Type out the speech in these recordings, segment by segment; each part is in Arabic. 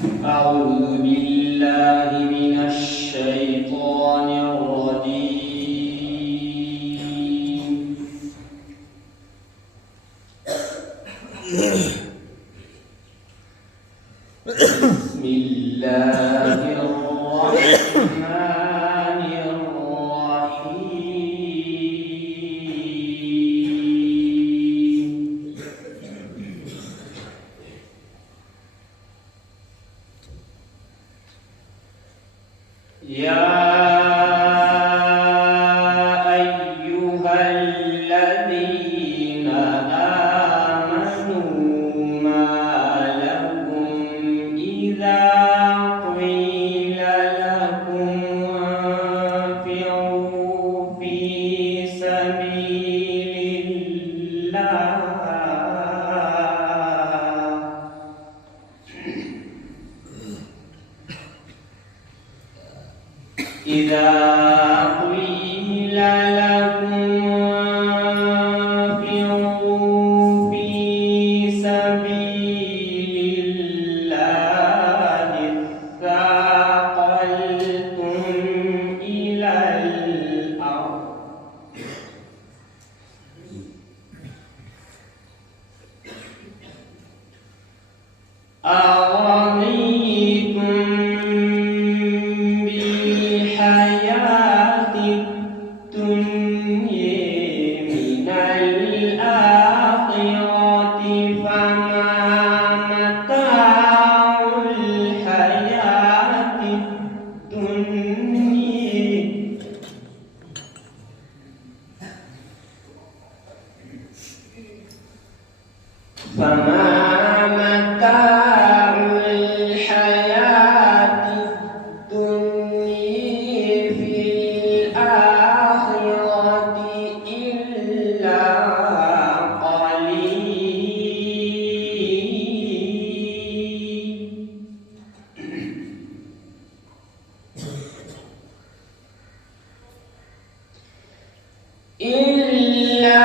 أعوذ بالله من الشيطان الرجيم. بسم الله الرحمن الرحيم. يا أيها الذين آمنوا ما لكم إذا قيل لكم انفروا في سبيل الله إذا قيل لكم انفروا في سبيل الله اثاقلتم إلى الأرض أرضيتم بالحياة الدنيا من الآخرة فما متاع الحياة الدنيا في الآخرة إلا قليل. إلا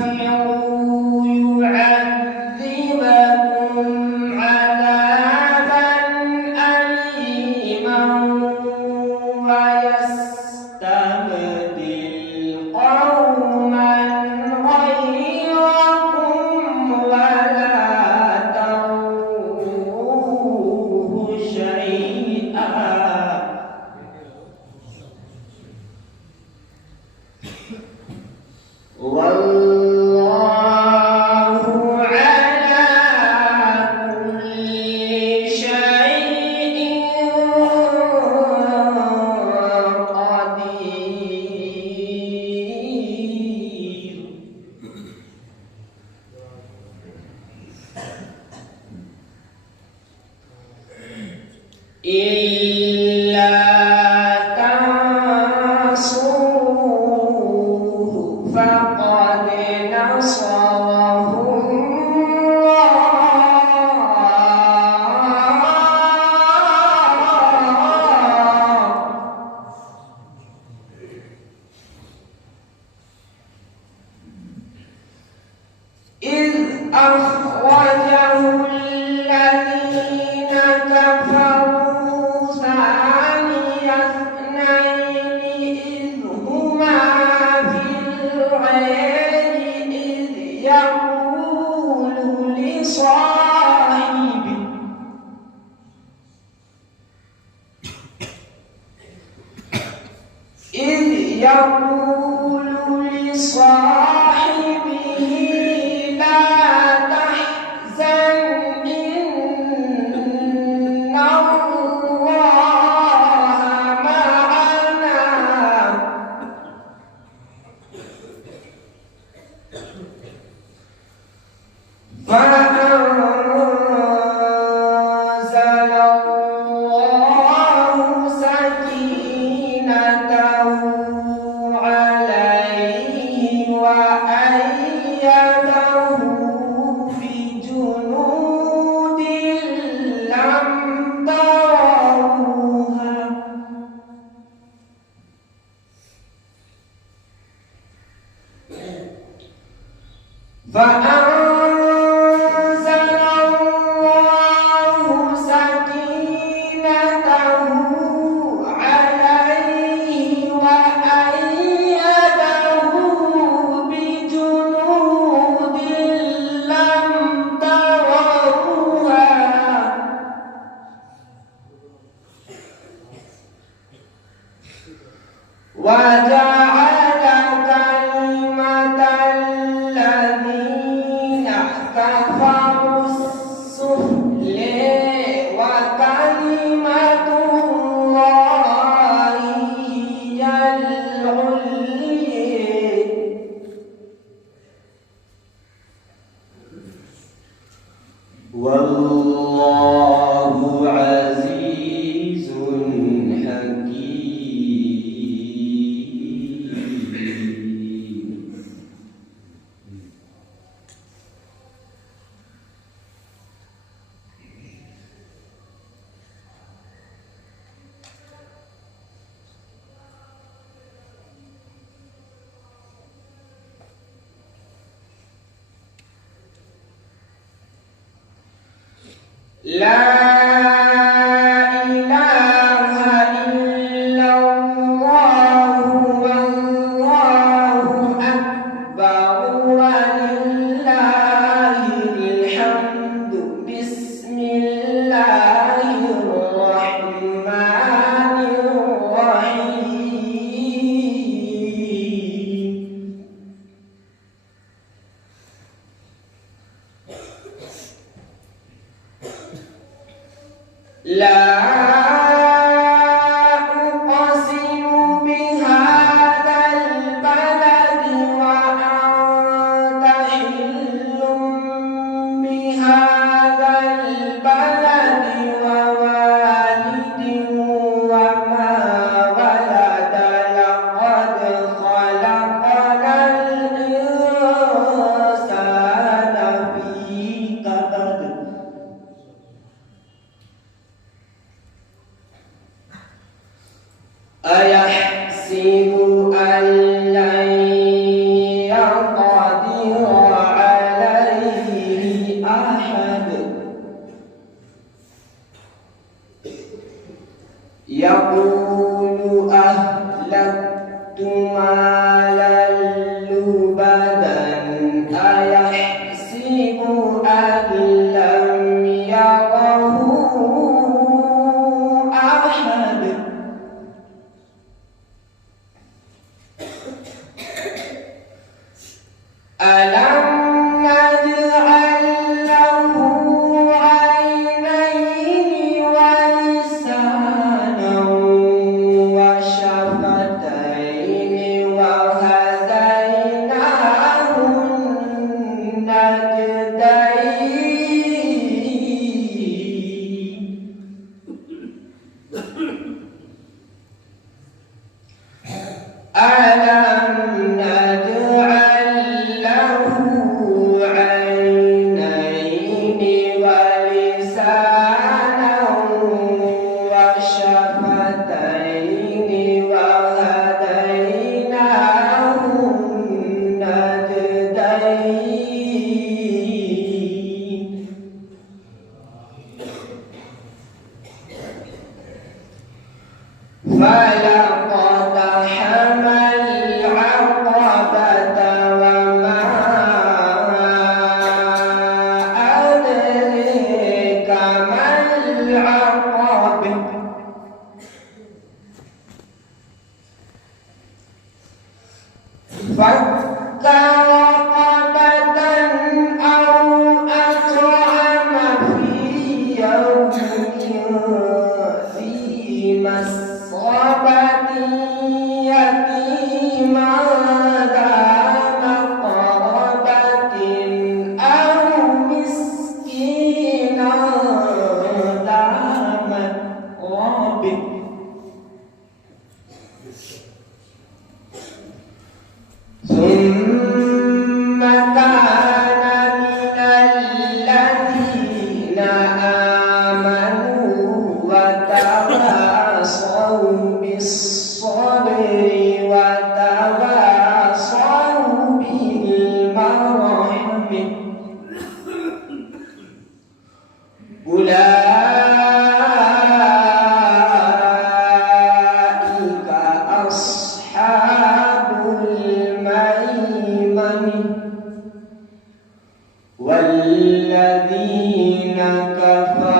تنفروا يعذبكم عذابا أليما ويستبدل قوما غيركم ولا تضروه شيئا والله على كل شيء قدير. إلا تنصروه فقد نصره إذ أخرجه الذين كفروا ثاني اثنين إذ هما في الغار إذ يقول لصاحبه لا تحزن إن الله معنا فأنزل الله سكينته عليه والله عزيز حكيم. لا إله إلا الله والله أكبر ولله الحمد. بسم الله الرحمن الرحيم. لا أقسم بهذا البلد وأنت حل بهذا البلد ووالد وما ولد. لقد خلقنا الإنسان في كبد. أيحسب أن لن يقدر عليه أحد. يقول أهلكت مالا لبدا. أيحسب أن لم يره أحد. ألم نجعل له عينين ولسانا وشفتين وهديناه النجدين. ألم نجعل له عينين ولسانا وشفتين وهديناه النجدين. فلقتحم العقبة وما أدريك ما العقبة. فك رقبة أو أطعم في يوم ذي مسغبة يتيما ذا مقربة أو مسكينا ذا متربة. ثم كان من الذين آمنوا وتواصوا بالصبر وتواصوا بالمرحمة. أولئك أصحاب الميمنة. والذين كفروا